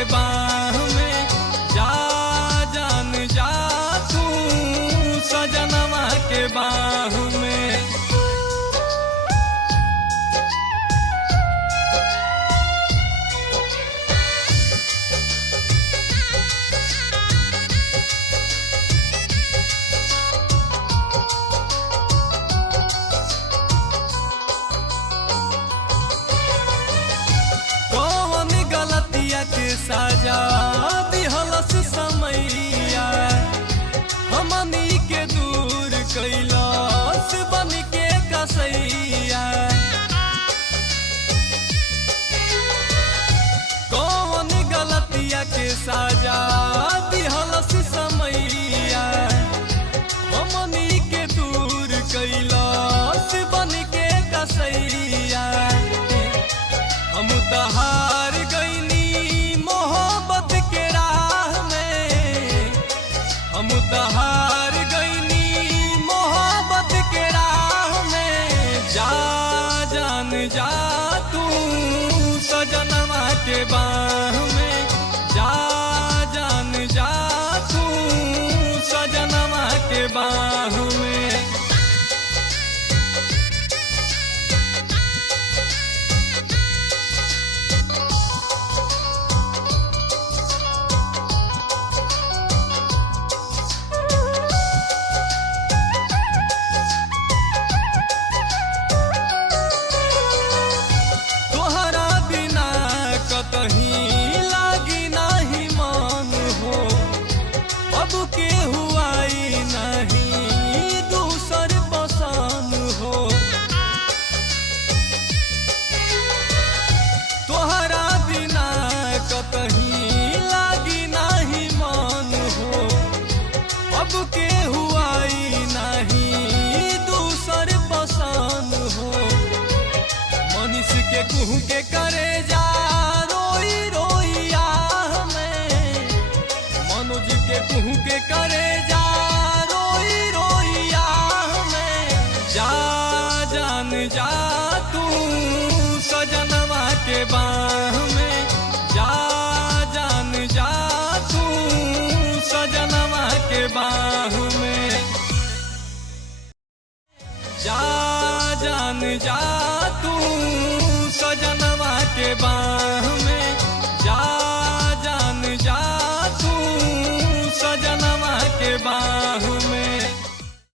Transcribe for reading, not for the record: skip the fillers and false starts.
के बाह में जा जान जा तू सजनवा के बाह में। के साजा दिहलस समैया हमनी के दूर कैलाश बन के कसैया। कौन गलतिया के साजा दिहलस समैया हमनी के दूर कैलाश बन के कसैया। हम तहार गईनी मोहब्बत के राह में, हम तहार गईनी मोहब्बत के राह में जा जान जा तू सजनवा के बाह में जा जान जा तू सजनवा के बाह में। कहीं लागी नहीं मान हो अब के हुआई नहीं दूसर पसंद हो। तोहरा बिना कहीं लागी नहीं मान हो अब के हुआई नहीं दूसर पसंद हो। मनुष्य के कुह के करे जा कुह के करे जा रोई रोई आह में जा जान जा तू सजनवा के बाह में जा जान जा तू सजनवा के बाह में जा जान जा तू सजनवा के बाह